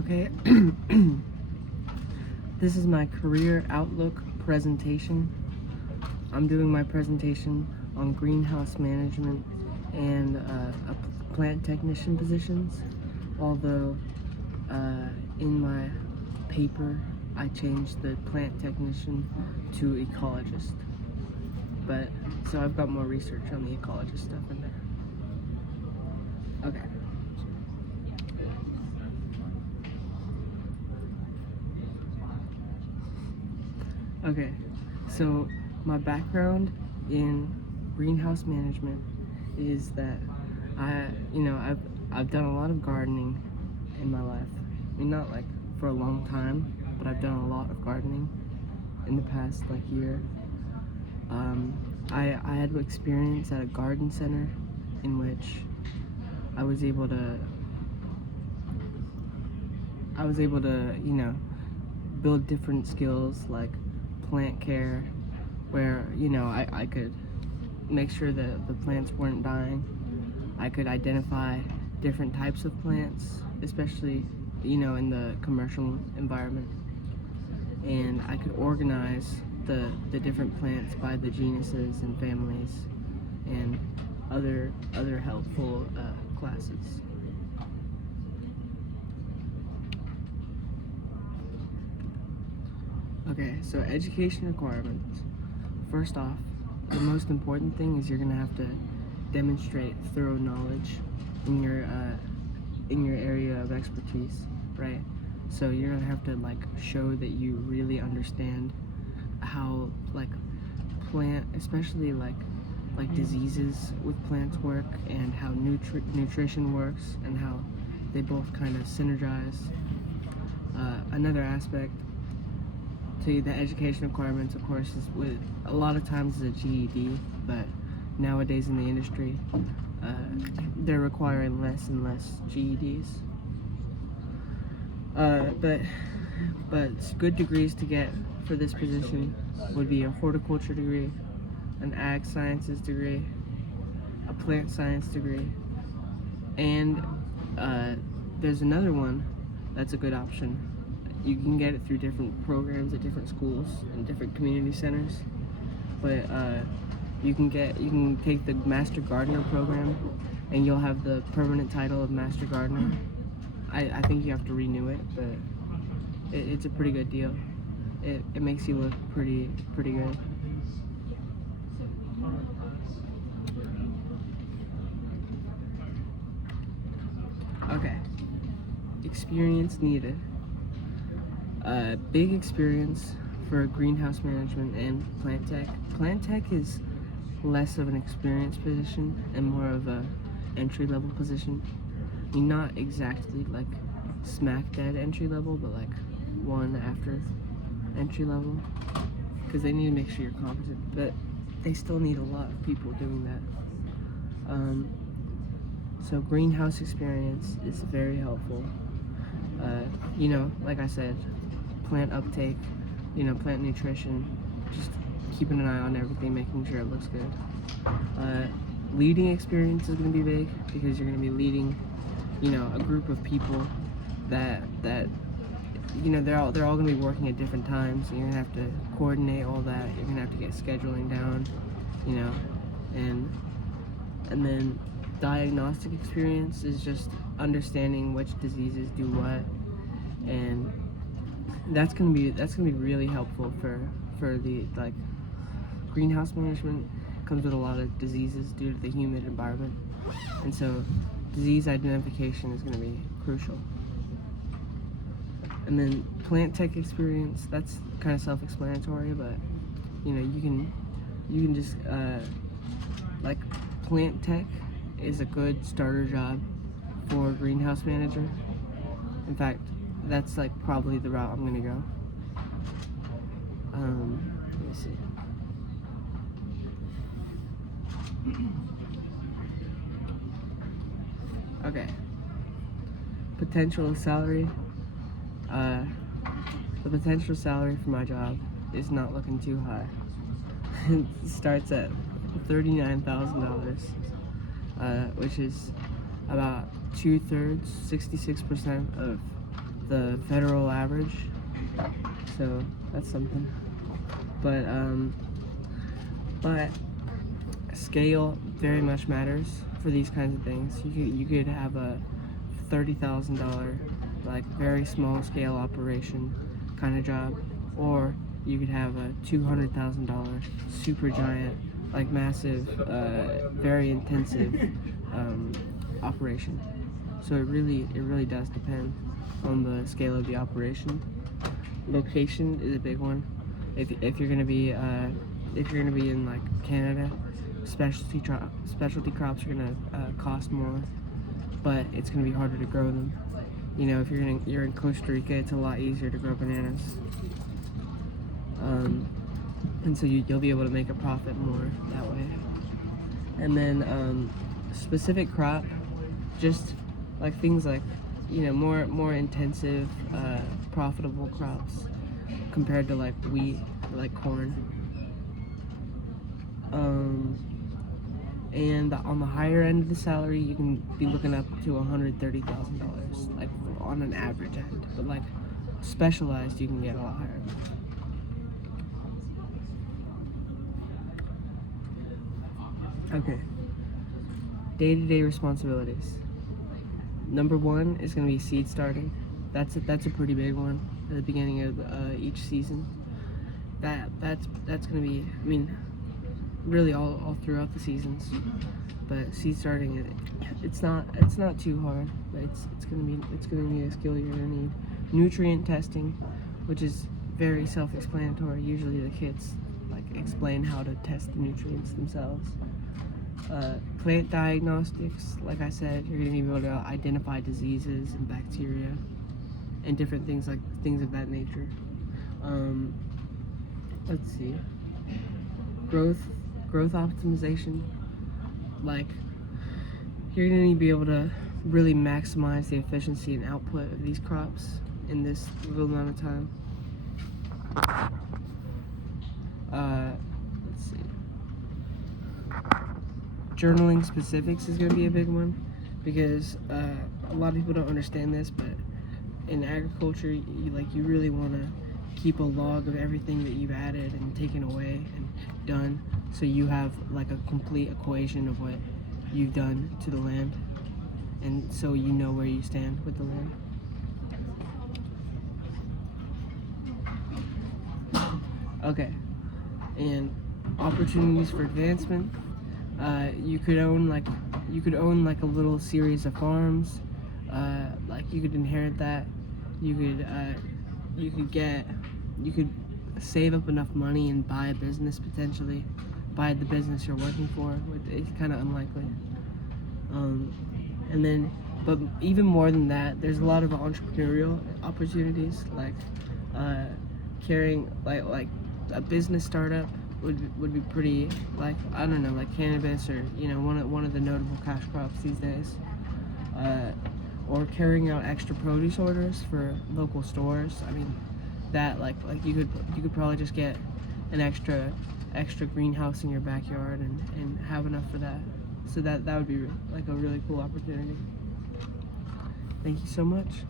Okay, this is my career outlook presentation. I'm doing my presentation on greenhouse management and plant technician positions, although in my paper I changed the plant technician to ecologist. But so I've got more research on the ecologist stuff in there. Okay. Okay, so my background in greenhouse management is that I've done a lot of gardening in my life. I mean, not like for a long time, but I've done a lot of gardening in the past like year. I had experience at a garden center in which I was able to build different skills like plant care, where I could make sure that the plants weren't dying. I could identify different types of plants, especially in the commercial environment, and I could organize the different plants by the genuses and families and other helpful classes. Okay, so education requirements. First off, the most important thing is you're gonna have to demonstrate thorough knowledge in your area of expertise, right? So you're gonna have to show that you really understand how plant, especially diseases with plants work, and how nutrition works, and how they both kind of synergize. Another aspect to the education requirements, of course, is with a lot of times is a GED, but nowadays in the industry, they're requiring less and less GEDs. But good degrees to get for this position would be a horticulture degree, an ag sciences degree, a plant science degree, and there's another one that's a good option. You can get it through different programs at different schools and different community centers, but you can take the Master Gardener program, and you'll have the permanent title of Master Gardener. I think you have to renew it, but it's a pretty good deal. It makes you look pretty good. Okay, experience needed. Big experience for greenhouse management and plant tech. Plant tech is less of an experienced position and more of a entry-level position. I mean, not exactly like smack dead entry level, but like one after entry level, because they need to make sure you're competent, but they still need a lot of people doing that. So greenhouse experience is very helpful. Like I said, plant uptake, plant nutrition, just keeping an eye on everything, making sure it looks good. Leading experience is going to be big, because you're going to be leading, a group of people that they're all going to be working at different times, and you're going to have to coordinate all that. You're going to have to get scheduling down, and then diagnostic experience is just understanding which diseases do what, and that's gonna be really helpful for the greenhouse management. Comes with a lot of diseases due to the humid environment, and so disease identification is going to be crucial. And then plant tech experience, that's kind of self-explanatory, but you can just plant tech is a good starter job for a greenhouse manager. In fact, that's probably the route I'm gonna go. Let me see. Okay. Potential salary. The potential salary for my job is not looking too high. It starts at $39,000, which is about 2/3, 66% of the federal average, so that's something. But scale very much matters for these kinds of things. You could have a $30,000 like very small scale operation kind of job, or you could have a $200,000 super giant, like massive, very intensive operation. So it really does depend on the scale of the operation. Location is a big one. If you're gonna be in like Canada, specialty crops are gonna cost more, but it's gonna be harder to grow them. You know, if you're in Costa Rica, it's a lot easier to grow bananas, and so you'll be able to make a profit more that way. And then specific crop, just like things like, you know, more intensive, profitable crops compared to like wheat, like corn. And on the higher end of the salary, you can be looking up to $130,000, like on an average end. But like specialized, you can get a lot higher. Okay. Day-to-day responsibilities. Number one is going to be seed starting. That's a pretty big one at the beginning of each season. That's going to be, I mean, really all throughout the seasons. But seed starting, it's not too hard. But it's gonna be a skill you're gonna need. Nutrient testing, which is very self-explanatory. Usually the kids like explain how to test the nutrients themselves. Plant diagnostics, like I said, you're gonna be able to identify diseases and bacteria and different things of that nature. Let's see. Growth optimization, like you're going to need to be able to really maximize the efficiency and output of these crops in this little amount of time. Let's see. Journaling specifics is going to be a big one, because a lot of people don't understand this, but in agriculture, you really want to keep a log of everything that you've added and taken away and done, so you have like a complete equation of what you've done to the land, and so you know where you stand with the land. Okay, and opportunities for advancement. You could own like a little series of farms. Like you could inherit that. You could save up enough money and buy a business, potentially buy the business you're working for. It's kind of unlikely. And then, but even more than that, there's a lot of entrepreneurial opportunities, like carrying like a business startup would be pretty, like, I don't know, like cannabis, or you know, one of the notable cash crops these days. Or carrying out extra produce orders for local stores. I mean, that like you could probably just get an extra greenhouse in your backyard and have enough for that. So that would be like a really cool opportunity. Thank you so much.